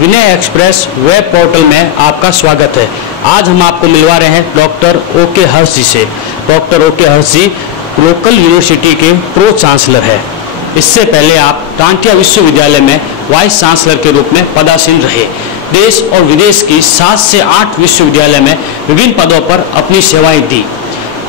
विनय express web portal में आपका स्वागत है। आज हम आपको मिलवा रहे हैं डॉक्टर ओके हर्ष जी से। डॉक्टर ओके हर्ष जी लोकल यूनिवर्सिटी के प्रो चांसलर है। इससे पहले आप टांटिया विश्वविद्यालय में वाइस चांसलर के रूप में पदासीन रहे। देश और विदेश की 7 से 8 विश्वविद्यालय में विभिन्न पदों पर अपनी सेवाएं दी।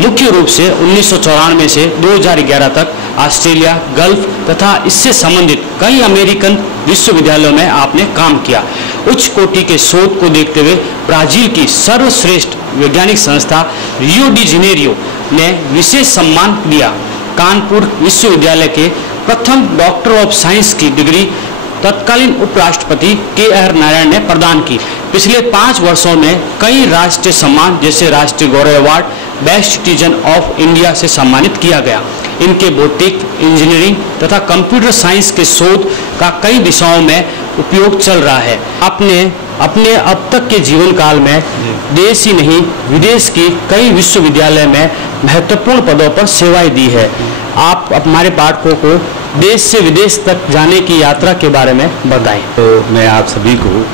मुख्य रूप से 1994 से 2011 तक ऑस्ट्रेलिया, गल्फ तथा इससे संबंधित कई अमेरिकन विश्वविद्यालयों में आपने काम किया। उच्च कोटि के शोध को देखते हुए ब्राजील की सर्वश्रेष्ठ वैज्ञानिक संस्था रियो डी जेनेरियो ने विशेष सम्मान दिया। कानपुर विश्वविद्यालय के प्रथम डॉक्टर ऑफ साइंस की डिग्री तत्कालीन उपराष्ट्रपति के.आर. नारायण ने प्रदान की। पिछले 5 वर्षों में कई राष्ट्रीय सम्मान जैसे राष्ट्रीय गौरव award, best citizen of India से सम्मानित किया गया। इनके भौतिक, इंजीनियरिंग तथा कंप्यूटर साइंस के शोध का कई दिशाओं में उपयोग चल रहा है। आपने अपने अब तक के जीवन काल में देश ही नहीं विदेश की कई विश्वविद्यालय में महत्वपूर्ण पदों पर सेवाएं दी है। आप हमारे पाठकों को देश से विदेश तक जाने की यात्रा के बारे में बताएं। तो मैं आप सभी को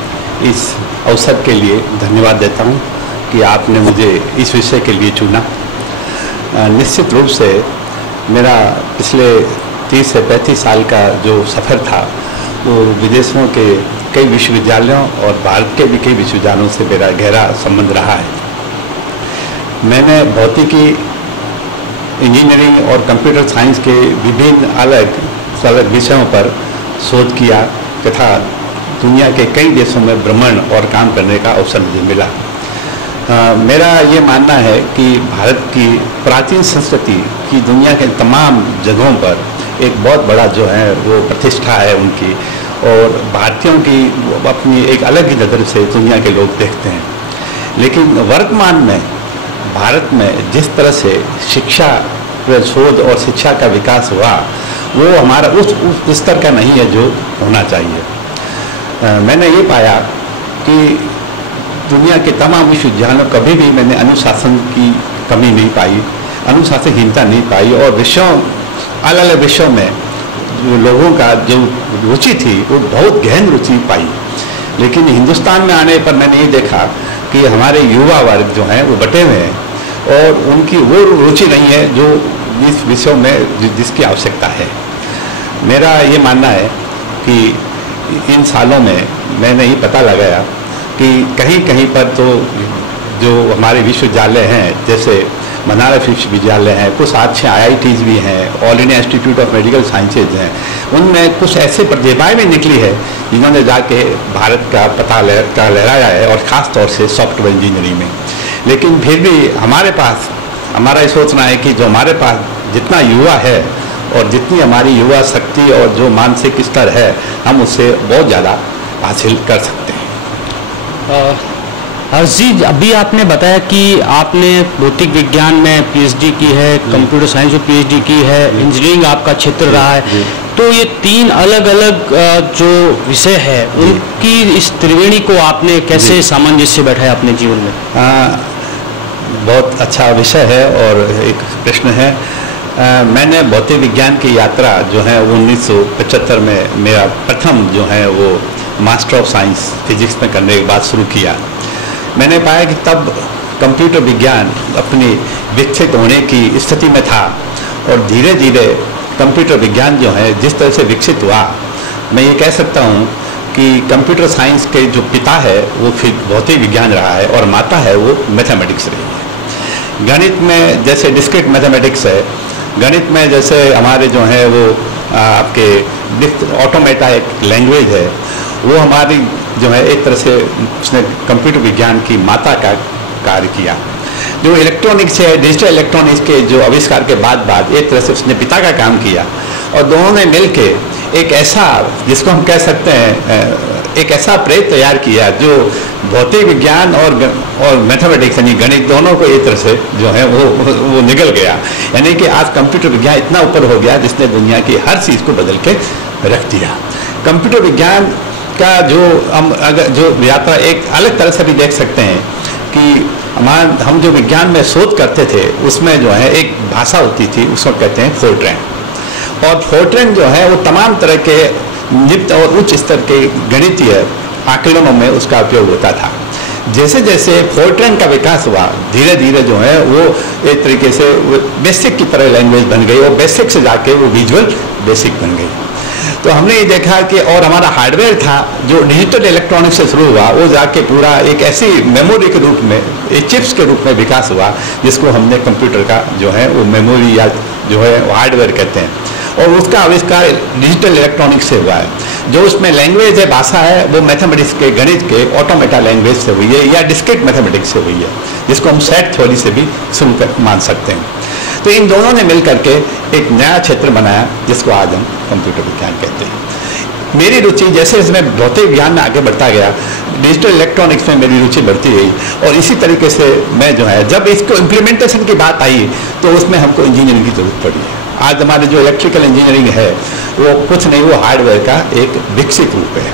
इस अवसर के लिए धन्यवाद देता हूं कि आपने मुझे इस विषय के लिए चुना। निश्चित रूप से मेरा पिछले 30 से 35 साल का जो सफ़र था वो विदेशों के कई विश्वविद्यालयों और भारत के भी कई विश्वविद्यालयों से मेरा गहरा संबंध रहा है। मैंने भौतिकी, इंजीनियरिंग और कंप्यूटर साइंस के विभिन्न अलग अलग विषयों पर शोध किया तथा दुनिया के कई देशों में भ्रमण और काम करने का अवसर मुझे मिला। मेरा ये मानना है कि भारत की प्राचीन संस्कृति की दुनिया के तमाम जगहों पर एक बहुत बड़ा जो है वो प्रतिष्ठा है उनकी, और भारतीयों की अपनी एक अलग ही नज़र से दुनिया के लोग देखते हैं। लेकिन वर्तमान में भारत में जिस तरह से शिक्षा, शोध और शिक्षा का विकास हुआ वो हमारा उस स्तर का नहीं है जो होना चाहिए। मैंने ये पाया कि दुनिया के तमाम विश्वविद्यालयों कभी भी मैंने अनुशासन की कमी नहीं पाई, अनुशासनहीनता नहीं पाई, और विषयों अलग अलग विषयों में जो लोगों का जो रुचि थी वो बहुत गहन रुचि पाई। लेकिन हिंदुस्तान में आने पर मैंने ये देखा कि हमारे युवा वर्ग जो हैं वो बटे हुए हैं और उनकी वो रुचि नहीं है जो इस विषयों में जिसकी आवश्यकता है। मेरा ये मानना है कि इन सालों में मैंने ये पता लगाया कि कहीं कहीं पर तो जो हमारे विश्वविद्यालय हैं, जैसे बनारस विश्वविद्यालय हैं, कुछ अच्छे IITs भी हैं, all India institute of medical sciences हैं, उनमें कुछ ऐसे प्रतिभाएं भी निकली है जिन्होंने जाके भारत का पता लहराया है, और ख़ास तौर से सॉफ्टवेयर इंजीनियरिंग में। लेकिन फिर भी हमारे पास हमारा ये सोचना है कि जो हमारे पास जितना युवा है और जितनी हमारी युवा शक्ति और जो मानसिक स्तर है, हम उससे बहुत ज़्यादा हासिल कर सकते हैं। हर्ष जी, अभी आपने बताया कि आपने भौतिक विज्ञान में PhD की है, कंप्यूटर साइंस में PhD की है, इंजीनियरिंग आपका क्षेत्र रहा है। तो ये 3 अलग अलग जो विषय है उनकी इस त्रिवेणी को आपने कैसे सामंजस्य बैठाया अपने जीवन में? बहुत अच्छा विषय है और एक प्रश्न है। मैंने भौतिक विज्ञान की यात्रा जो है 1975 में मेरा प्रथम जो है वो मास्टर ऑफ साइंस फिजिक्स में करने के बाद शुरू किया। मैंने पाया कि तब कंप्यूटर विज्ञान अपनी विकसित होने की स्थिति में था, और धीरे धीरे कंप्यूटर विज्ञान जो है जिस तरह से विकसित हुआ, मैं ये कह सकता हूँ कि कंप्यूटर साइंस के जो पिता है वो फिर भौतिक विज्ञान रहा है और माता है वो मैथमेटिक्स रही है। गणित में जैसे डिस्क्रीट मैथमेटिक्स है, गणित में जैसे हमारे जो है वो आपके ऑटोमेटा एक लैंग्वेज है, वो हमारी जो है एक तरह से उसने कंप्यूटर विज्ञान की माता का कार्य किया। जो इलेक्ट्रॉनिक्स है, डिजिटल इलेक्ट्रॉनिक्स के जो आविष्कार के बाद एक तरह से उसने पिता का काम किया, और दोनों ने मिलके एक ऐसा, जिसको हम कह सकते हैं एक ऐसा प्रयोग तैयार किया जो भौतिक विज्ञान और मैथमेटिक्स यानी गणित दोनों को एक तरह से जो है वो निकल गया। यानी कि आज कंप्यूटर विज्ञान इतना ऊपर हो गया जिसने दुनिया की हर चीज़ को बदल के रख दिया। कंप्यूटर विज्ञान का जो हम अगर जो यात्रा एक अलग तरह से भी देख सकते हैं कि हम जो विज्ञान में शोध करते थे उसमें जो है एक भाषा होती थी, उसको कहते हैं फोर्ट्रैन, और फोर्ट्रैन जो है वो तमाम तरह के निम्न और उच्च स्तर के गणितीय आकलनों में उसका उपयोग होता था। जैसे जैसे फोर्ट्रैन का विकास हुआ, धीरे धीरे जो है वो एक तरीके से बेसिक की तरह लैंग्वेज बन गई और बेसिक से जाके वो विजुअल बेसिक बन गई। तो हमने ये देखा कि और हमारा हार्डवेयर था जो डिजिटल इलेक्ट्रॉनिक्स से शुरू हुआ, वो जाके पूरा एक ऐसी मेमोरी के रूप में, एक चिप्स के रूप में विकास हुआ, जिसको हमने कंप्यूटर का जो है वो मेमोरी या जो है हार्डवेयर कहते हैं। और उसका आविष्कार डिजिटल इलेक्ट्रॉनिक्स से हुआ है। जो उसमें लैंग्वेज है, भाषा है, वो मैथमेटिक्स के, गणित के ऑटोमेटा लैंग्वेज से हुई है या डिस्क्रीट मैथमेटिक्स से हुई है, जिसको हम सेट थ्योरी से भी शुरू कर मान सकते हैं। तो इन दोनों ने मिलकर के एक नया क्षेत्र बनाया, जिसको आज हम कंप्यूटर विज्ञान कहते हैं। मेरी रुचि जैसे इसमें भौतिक ज्ञान में आगे बढ़ता गया, डिजिटल इलेक्ट्रॉनिक्स में मेरी रुचि बढ़ती गई, और इसी तरीके से मैं जो है जब इसको इम्प्लीमेंटेशन की बात आई तो उसमें हमको इंजीनियरिंग की जरूरत पड़ी है। आज हमारे जो इलेक्ट्रिकल इंजीनियरिंग है वो कुछ नहीं, वो हार्डवेयर का एक विकसित रूप है,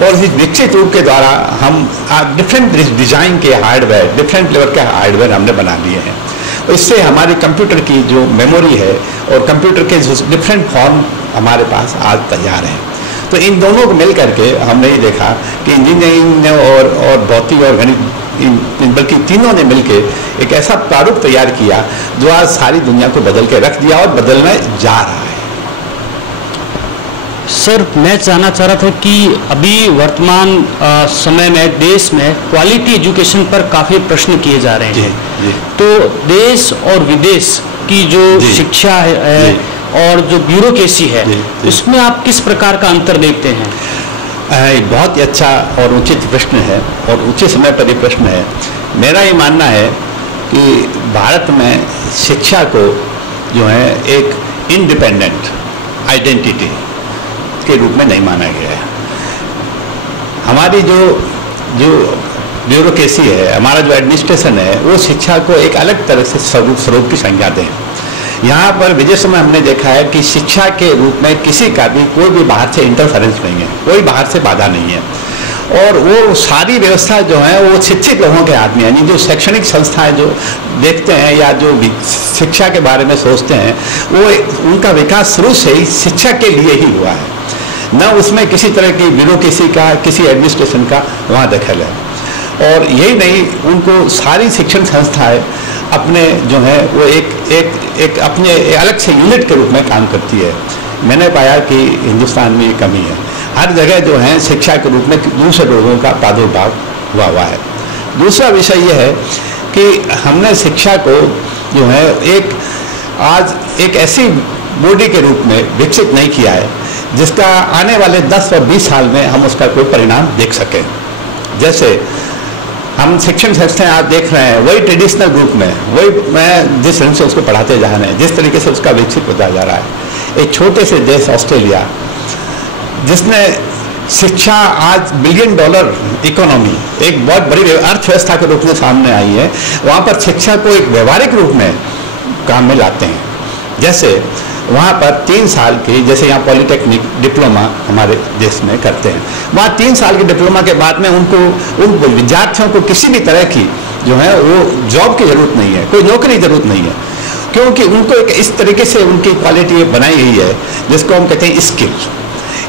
और इस विकसित रूप के द्वारा हम डिफरेंट डिजाइन के हार्डवेयर, डिफरेंट लेवल के हार्डवेयर हमने बना लिए हैं। इससे हमारी कंप्यूटर की जो मेमोरी है और कंप्यूटर के जो डिफरेंट फॉर्म हमारे पास आज तैयार हैं। तो इन दोनों को मिल करके हमने ये देखा कि इंजीनियरिंग ने और भौतिक और गणित बल्कि तीनों ने मिलकर एक ऐसा प्रारूप तैयार किया जो आज सारी दुनिया को बदल के रख दिया और बदलने जा रहा है। सर, मैं जानना चाह रहा था कि अभी वर्तमान समय में देश में क्वालिटी एजुकेशन पर काफ़ी प्रश्न किए जा रहे हैं। जी। तो देश और विदेश की जो शिक्षा है और जो ब्यूरोक्रेसी है, उसमें आप किस प्रकार का अंतर देखते हैं? बहुत ही अच्छा और उचित प्रश्न है और उचित समय पर ये प्रश्न है। मेरा ये मानना है कि भारत में शिक्षा को जो है एक इंडिपेंडेंट आइडेंटिटी के रूप में नहीं माना गया है। हमारी जो ब्यूरोक्रेसी है, हमारा जो एडमिनिस्ट्रेशन है, वो शिक्षा को एक अलग तरह से स्वरूप की संज्ञा दें। यहाँ पर विदेशों में हमने देखा है कि शिक्षा के रूप में किसी का भी कोई भी बाहर से इंटरफेरेंस नहीं है, कोई बाहर से बाधा नहीं है, और वो सारी व्यवस्था जो है वो शिक्षित लोगों के हाथ में, यानी जो शैक्षणिक संस्थाएं जो देखते हैं या जो शिक्षा के बारे में सोचते हैं, वो उनका विकास शुरू से ही शिक्षा के लिए ही हुआ है, न उसमें किसी तरह की ब्यूरोक्रेसी का, किसी एडमिनिस्ट्रेशन का वहाँ दखल है। और यही नहीं, उनको सारी शिक्षण संस्थाएं अपने जो है वो एक अपने अलग से यूनिट के रूप में काम करती है। मैंने पाया कि हिंदुस्तान में ये कमी है, हर जगह जो है शिक्षा के रूप में दूसरे लोगों का प्रादुर्भाव हुआ है। दूसरा विषय ये है कि हमने शिक्षा को जो है आज एक ऐसी बॉडी के रूप में विकसित नहीं किया है जिसका आने वाले 10 और 20 साल में हम उसका कोई परिणाम देख सकें। जैसे हम शिक्षण संस्थाएं आप देख रहे हैं, वही ट्रेडिशनल ग्रुप में, वही मैं जिस ढंग से उसको पढ़ाते जा रहे हैं, जिस तरीके से उसका विकसित होता जा रहा है। एक छोटे से देश ऑस्ट्रेलिया, जिसने शिक्षा आज $1 बिलियन इकोनॉमी, एक बहुत बड़ी अर्थव्यवस्था के रूप में सामने आई है, वहाँ पर शिक्षा को एक व्यवहारिक रूप में काम में लाते हैं। जैसे वहाँ पर 3 साल की, जैसे यहाँ पॉलिटेक्निक डिप्लोमा हमारे देश में करते हैं, वहाँ 3 साल के डिप्लोमा के बाद में उन विद्यार्थियों को किसी भी तरह की जो है वो जॉब की जरूरत नहीं है, कोई नौकरी की जरूरत नहीं है, क्योंकि उनको एक इस तरीके से उनकी क्वालिटी बनाई गई है जिसको हम कहते हैं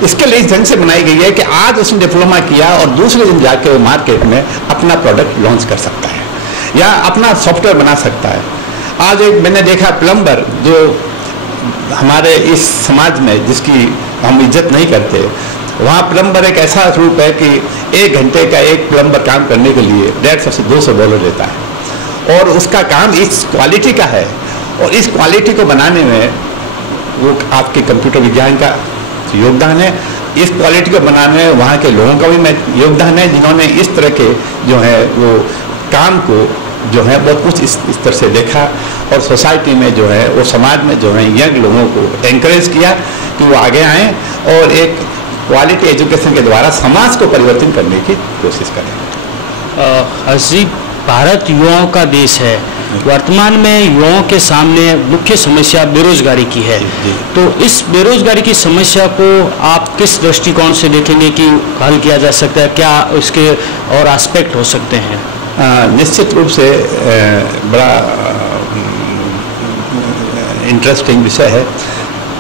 स्किल इस ढंग से बनाई गई है कि आज उसने डिप्लोमा किया और दूसरे दिन जाके वो मार्केट में अपना प्रोडक्ट लॉन्च कर सकता है या अपना सॉफ्टवेयर बना सकता है। आज एक मैंने देखा प्लम्बर, जो हमारे इस समाज में जिसकी हम इज्जत नहीं करते, वहाँ प्लम्बर एक ऐसा रूप है कि 1 घंटे का एक प्लम्बर काम करने के लिए $150 से $200 लेता है, और उसका काम इस क्वालिटी का है, और इस क्वालिटी को बनाने में वो आपके कंप्यूटर विज्ञान का योगदान है, इस क्वालिटी को बनाने में वहाँ के लोगों का भी योगदान है, जिन्होंने इस तरह के जो है वो काम को जो है बहुत कुछ इस तरह से देखा, और सोसाइटी में जो है वो समाज में जो है यंग लोगों को एनकरेज किया कि वो आगे आएँ और एक क्वालिटी एजुकेशन के द्वारा समाज को परिवर्तन करने की कोशिश करें। हर्षी, भारत युवाओं का देश है। वर्तमान में युवाओं के सामने मुख्य समस्या बेरोजगारी की है। तो इस बेरोजगारी की समस्या को आप किस दृष्टिकोण से देखेंगे कि हल किया जा सकता है? क्या इसके और एस्पेक्ट हो सकते हैं? निश्चित रूप से बड़ा इंटरेस्टिंग विषय है।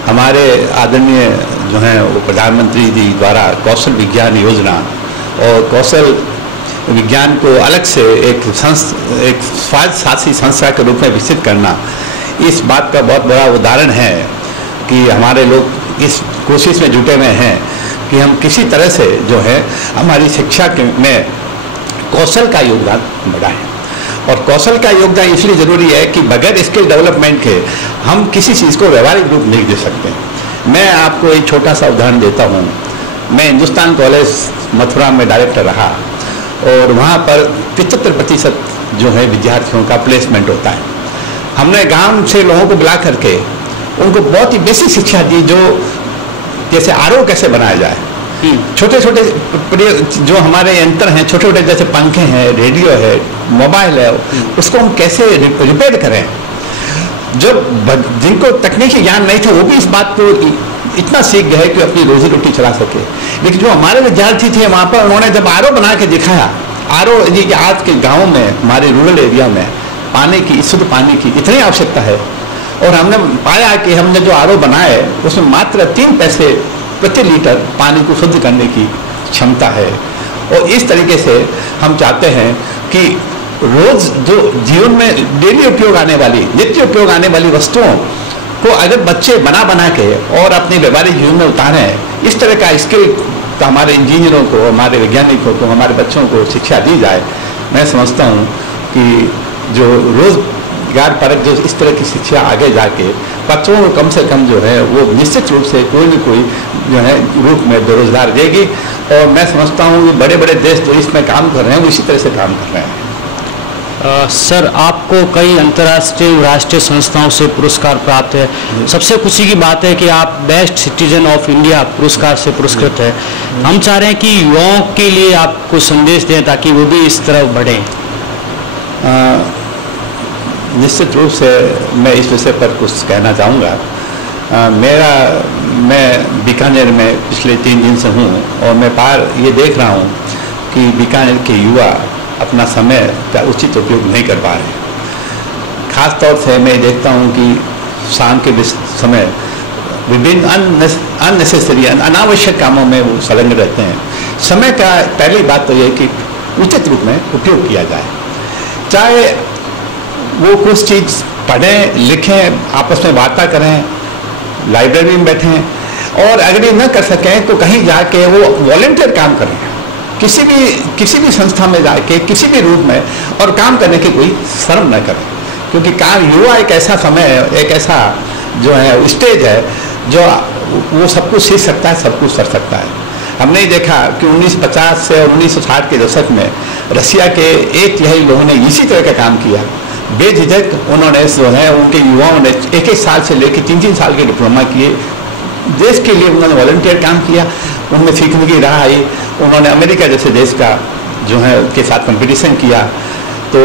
हमारे आदरणीय जो हैं वो प्रधानमंत्री जी द्वारा कौशल विज्ञान योजना और कौशल विज्ञान को अलग से एक स्वायत्तशासी संस्था के रूप में विकसित करना, इस बात का बहुत बड़ा उदाहरण है कि हमारे लोग इस कोशिश में जुटे हुए हैं कि हम किसी तरह से जो है हमारी शिक्षा में कौशल का योगदान बढ़ाएं। और कौशल का योगदान इसलिए ज़रूरी है कि बगैर स्किल डेवलपमेंट के हम किसी चीज़ को व्यवहारिक रूप नहीं दे सकते। मैं आपको एक छोटा सा उदाहरण देता हूँ। मैं हिंदुस्तान कॉलेज मथुरा में डायरेक्टर रहा और वहाँ पर 75% जो है विद्यार्थियों का प्लेसमेंट होता है। हमने गांव से लोगों को बुला करके उनको बहुत ही बेसिक शिक्षा दी, जो जैसे आरओ कैसे बनाया जाए, छोटे छोटे जो हमारे यंत्र हैं, छोटे छोटे जैसे पंखे हैं, रेडियो है, मोबाइल है, उसको हम कैसे रिपेयर करें। जो जिनको तकनीकी ज्ञान नहीं था वो भी इस बात को इतना सीख गए कि अपनी रोजी रोटी चला सके। लेकिन जो हमारे विद्यार्थी थे वहाँ पर उन्होंने जब आरओ बना के दिखाया, आरओ ये कि आज के गाँव में, हमारे रूरल एरिया में पानी की, शुद्ध पानी की इतनी आवश्यकता है, और हमने पाया कि हमने जो आरओ बनाए उसमें मात्र 3 पैसे प्रति लीटर पानी को शुद्ध करने की क्षमता है। और इस तरीके से हम चाहते हैं कि रोज जो जीवन में डेली उपयोग आने वाली, नित्य उपयोग आने वाली वस्तुओं को अगर बच्चे बना के और अपने व्यवहारिक जीवन में उतारें, इस तरह का स्किल तो हमारे इंजीनियरों को, हमारे वैज्ञानिकों को, हमारे बच्चों को शिक्षा दी जाए। मैं समझता हूँ कि जो रोजगार परक जो इस तरह की शिक्षा आगे जाके बच्चों को कम से कम जो है वो निश्चित रूप से कोई न कोई जो है रूप में बेरोजगार देगी। और मैं समझता हूँ कि बड़े बड़े देश जो इसमें काम कर रहे हैं वो इसी तरह से काम कर रहे हैं। सर, आपको कई अंतर्राष्ट्रीय राष्ट्रीय संस्थाओं से पुरस्कार प्राप्त है। सबसे खुशी की बात है कि आप बेस्ट सिटीजन ऑफ इंडिया पुरस्कार से पुरस्कृत है। हम चाह रहे हैं कि युवाओं के लिए आप कुछ संदेश दें ताकि वो भी इस तरफ बढ़ें। निश्चित रूप से मैं इस विषय पर कुछ कहना चाहूँगा। मैं बीकानेर में पिछले 3 दिन से हूँ और मैं ये देख रहा हूँ कि बीकानेर के युवा अपना समय का उचित उपयोग नहीं कर पा रहे। खास तौर से मैं देखता हूँ कि शाम के समय विभिन्न अननेसेसरी अनावश्यक कामों में वो संलग्न रहते हैं। समय का पहली बात तो यह कि उचित रूप में उपयोग किया जाए, चाहे वो कुछ चीज़ पढ़ें, लिखें, आपस में वार्ता करें, लाइब्रेरी में बैठें, और अगर ये न कर सकें तो कहीं जाके वो वॉलंटियर काम करें, किसी भी संस्था में जाके किसी भी रूप में, और काम करने की कोई शर्म न करें। क्योंकि युवा एक ऐसा समय है, एक ऐसा जो है स्टेज है जो वो सब कुछ सीख सकता है, सब कुछ कर सकता है। हमने देखा कि 1950 से 1960 के दशक में रसिया के 1/3 लोगों ने इसी तरह का काम किया। बेझिझक उन्होंने जो है उनके युवाओं ने 1-1 साल से लेकर 3-3 साल के डिप्लोमा किए, देश के लिए उन्होंने वॉलंटियर काम किया, उनमें सीखने की राह आई। उन्होंने अमेरिका जैसे देश का जो है के साथ कंपटीशन किया। तो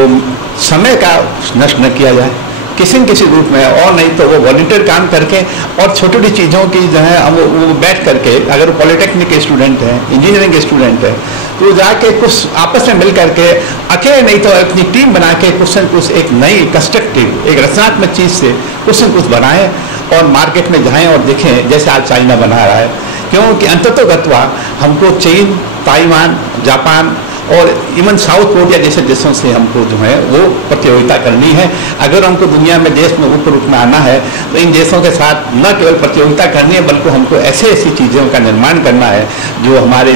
समय का नष्ट न किया जाए किसी न किसी रूप में, और नहीं तो वो वॉलंटियर काम करके और छोटी छोटी चीज़ों की जो है वो बैठ करके, अगर वो पॉलिटेक्निक के स्टूडेंट हैं, इंजीनियरिंग के स्टूडेंट हैं, तो जाके कुछ आपस में मिल करके, अकेले नहीं तो अपनी टीम बना के कुछ न कुछ एक नई कंस्ट्रक्टिव, एक रचनात्मक चीज़ से कुछ न कुछ बनाएं और मार्केट में जाएं और देखें, जैसे आज चाइना बना रहा है। क्योंकि अंततोगत्वा हमको चीन, ताइवान, जापान और इवन साउथ कोरिया जैसे देशों से हमको जो है वो प्रतियोगिता करनी है। अगर हमको दुनिया में देश में ऊपर रूप में आना है तो इन देशों के साथ न केवल प्रतियोगिता करनी है, बल्कि हमको ऐसी चीज़ों का निर्माण करना है जो हमारे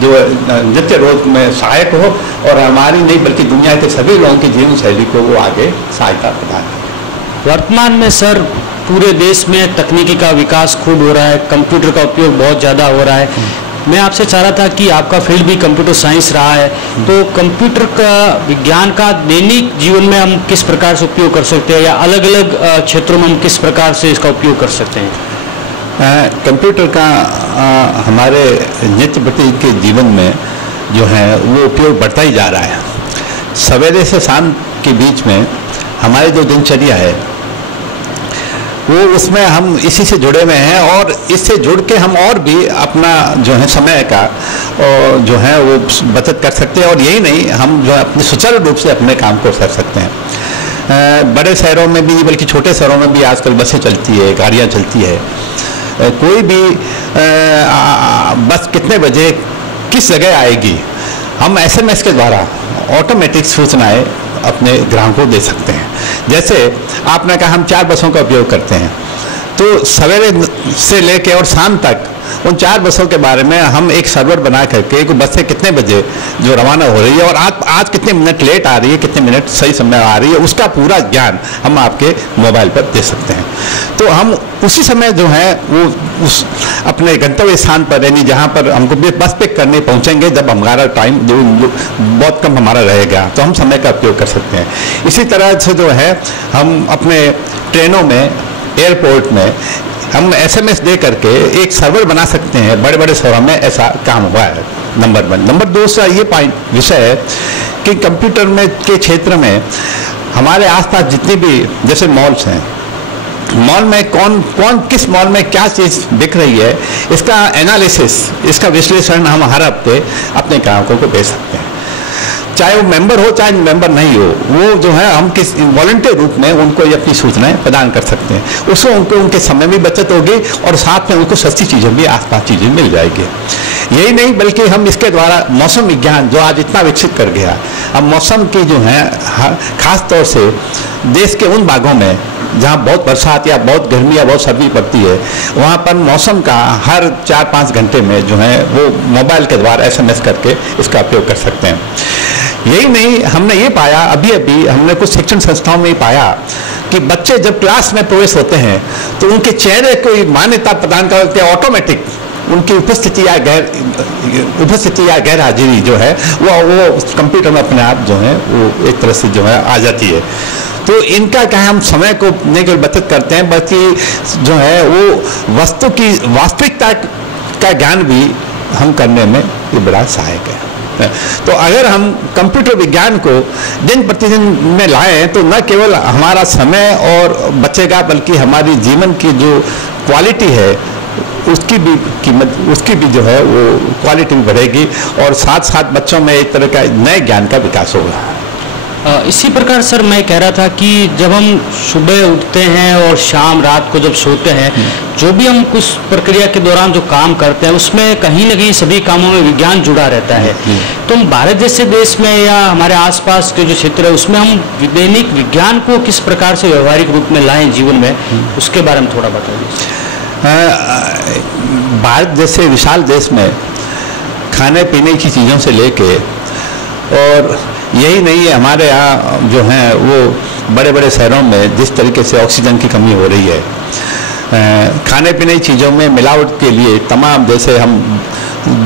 जो नित्य रोज में सहायक हो, और हमारी नहीं बल्कि दुनिया के सभी लोगों की जीवन शैली को वो आगे सहायता प्रदान करे। वर्तमान में सर पूरे देश में तकनीकी का विकास खूब हो रहा है, कंप्यूटर का उपयोग बहुत ज़्यादा हो रहा है। मैं आपसे चाह रहा था कि आपका फील्ड भी कंप्यूटर साइंस रहा है, तो कंप्यूटर का, विज्ञान का दैनिक जीवन में हम किस प्रकार से उपयोग कर सकते हैं, या अलग अलग क्षेत्रों में हम किस प्रकार से इसका उपयोग कर सकते हैं? कंप्यूटर का हमारे नित्य प्रति के जीवन में जो है वो उपयोग बढ़ता ही जा रहा है। सवेरे से शाम के बीच में हमारी जो दिनचर्या है वो, उसमें हम इसी से जुड़े हुए हैं, और इससे जुड़ के हम और भी अपना जो है समय का और जो है वो बचत कर सकते हैं। और यही नहीं, हम जो है अपने सुचारू रूप से अपने काम को कर सकते हैं। बड़े शहरों में भी, बल्कि छोटे शहरों में भी आजकल बसें चलती है, गाड़ियाँ चलती है। कोई भी बस कितने बजे किस जगह आएगी, हम SMS के द्वारा ऑटोमेटिक सूचनाएं अपने ग्राहकों को दे सकते हैं। जैसे आपने कहा हम 4 बसों का उपयोग करते हैं, तो सवेरे से लेकर और शाम तक उन 4 बसों के बारे में हम एक सर्वर बना करके कि बसें कितने बजे जो रवाना हो रही है और आज कितने मिनट लेट आ रही है, कितने मिनट सही समय आ रही है, उसका पूरा ज्ञान हम आपके मोबाइल पर दे सकते हैं। तो हम उसी समय जो है वो उस अपने गंतव्य स्थान पर, यानी जहाँ पर हमको बस पिक करने पहुँचेंगे, जब हमारा टाइम बहुत कम हमारा रहेगा, तो हम समय का उपयोग कर सकते हैं। इसी तरह से जो है हम अपने ट्रेनों में, एयरपोर्ट में हम SMS दे करके एक सर्वर बना सकते हैं। बड़े बड़े शहरों में ऐसा काम हुआ है, नंबर 1। नंबर 2 सा ये विषय है कि कंप्यूटर में के क्षेत्र में हमारे आसपास जितनी भी जैसे मॉल्स हैं, मॉल में कौन किस मॉल में क्या चीज़ बिक रही है, इसका एनालिसिस, इसका विश्लेषण हम हर हफ्ते अपने ग्राहकों को दे सकते हैं। चाहे वो मेंबर हो चाहे मेंबर नहीं हो, वो जो है हम किस वॉलंटियर रूप में उनको ये अपनी सूचनाएं प्रदान कर सकते हैं। उससे उनको उनके समय भी बचत होगी और साथ में उनको सस्ती चीज़ें भी, आसपास चीज़ें मिल जाएगी। यही नहीं बल्कि हम इसके द्वारा मौसम विज्ञान जो आज इतना विकसित कर गया, अब मौसम की जो है खास तौर से देश के उन भागों में जहाँ बहुत बरसात या बहुत गर्मी या बहुत सर्दी पड़ती है, वहाँ पर मौसम का हर 4-5 घंटे में जो है वो मोबाइल के द्वारा SMS करके इसका उपयोग कर सकते हैं। यही नहीं, हमने ये पाया, अभी हमने कुछ शिक्षण संस्थाओं में पाया कि बच्चे जब क्लास में प्रवेश होते हैं तो उनके चेहरे को मान्यता प्रदान करके ऑटोमेटिक उनकी उपस्थिति या गैर हाजिरी जो है वो कंप्यूटर में अपने आप जो है वो एक तरह से जो है आ जाती है। तो इनका क्या है, हम समय को नहीं केवल बचत करते हैं बल्कि जो है वो वस्तु की वास्तविकता का ज्ञान भी हम करने में ये बड़ा सहायक है। तो अगर हम कंप्यूटर विज्ञान को दिन प्रतिदिन में लाएं तो न केवल हमारा समय और बचेगा बल्कि हमारी जीवन की जो क्वालिटी है उसकी भी कीमत, उसकी भी जो है वो क्वालिटी भी बढ़ेगी और साथ साथ बच्चों में एक तरह का नए ज्ञान का विकास होगा। इसी प्रकार सर मैं कह रहा था कि जब हम सुबह उठते हैं और शाम रात को जब सोते हैं, जो भी हम कुछ प्रक्रिया के दौरान जो काम करते हैं उसमें कहीं ना कहीं सभी कामों में विज्ञान जुड़ा रहता है। तो हम भारत जैसे देश में या हमारे आसपास के जो क्षेत्र है उसमें हम दैनिक विज्ञान को किस प्रकार से व्यवहारिक रूप में लाएं जीवन में, उसके बारे में थोड़ा बताइए। भारत जैसे विशाल देश में खाने पीने की चीज़ों से लेके, और यही नहीं है, हमारे यहाँ जो हैं वो बड़े बड़े शहरों में जिस तरीके से ऑक्सीजन की कमी हो रही है, खाने पीने की चीज़ों में मिलावट के लिए तमाम, जैसे हम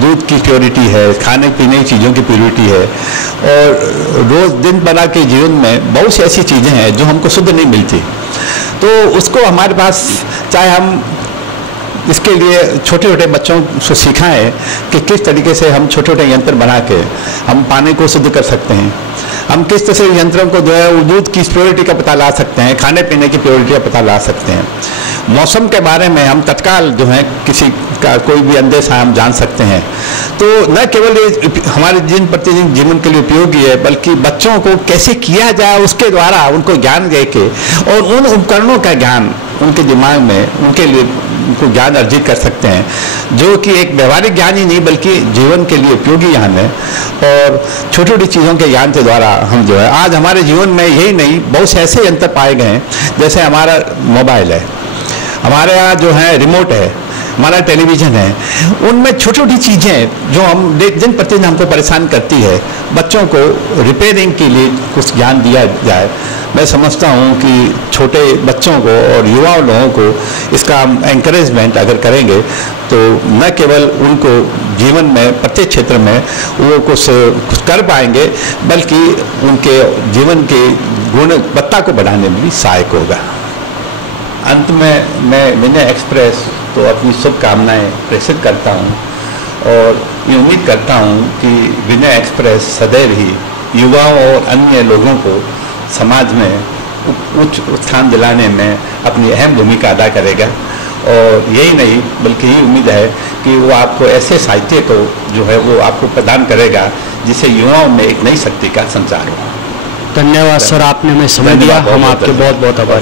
दूध की प्योरिटी है, खाने पीने की चीज़ों की प्योरिटी है, और रोज़ दिन भर के जीवन में बहुत सी ऐसी चीज़ें हैं जो हमको शुद्ध नहीं मिलती। तो उसको हमारे पास, चाहे हम इसके लिए छोटे छोटे बच्चों को सिखाएं कि किस तरीके से हम छोटे छोटे यंत्र बना के हम पानी को शुद्ध कर सकते हैं, हम किस तरह से यंत्रों को जो है दूध की प्योरिटी का पता ला सकते हैं, खाने पीने की प्योरिटी का पता ला सकते हैं। मौसम के बारे में हम तत्काल जो है किसी का कोई भी अंदेशा हम जान सकते हैं। तो न केवल ये हमारे दिन प्रतिदिन जीवन के लिए उपयोगी है बल्कि बच्चों को कैसे किया जाए उसके द्वारा उनको ज्ञान दे के और उन उपकरणों का ज्ञान उनके दिमाग में उनके लिए उनको ज्ञान अर्जित कर सकते हैं, जो कि एक व्यवहारिक ज्ञान ही नहीं बल्कि जीवन के लिए उपयोगी ज्ञान है। और छोटी छोटी चीज़ों के ज्ञान के द्वारा हम जो है आज हमारे जीवन में यही नहीं बहुत से ऐसे यंत्र पाए गए हैं, जैसे हमारा मोबाइल है, हमारे यहाँ जो है रिमोट है, हमारा टेलीविज़न है, उनमें छोटी छोटी चीज़ें जो हम दिन प्रतिदिन हमको परेशान करती है, बच्चों को रिपेयरिंग के लिए कुछ ज्ञान दिया जाए। मैं समझता हूँ कि छोटे बच्चों को और युवा लोगों को इसका एनकरेजमेंट अगर करेंगे तो न केवल उनको जीवन में प्रत्येक क्षेत्र में वो कुछ कर पाएंगे बल्कि उनके जीवन के गुणवत्ता को बढ़ाने में भी सहायक होगा। अंत में मैं विनय एक्सप्रेस तो अपनी शुभकामनाएं प्रेषित करता हूं और ये उम्मीद करता हूं कि विनय एक्सप्रेस सदैव ही युवाओं और अन्य लोगों को समाज में उच्च स्थान दिलाने में अपनी अहम भूमिका अदा करेगा। और यही नहीं बल्कि यही उम्मीद है कि वो आपको ऐसे साहित्य को जो है वो आपको प्रदान करेगा जिससे युवाओं में एक नई शक्ति का संचार हो। धन्यवाद सर, आपने हमें समय दिया, हम आपके बहुत बहुत आभारी।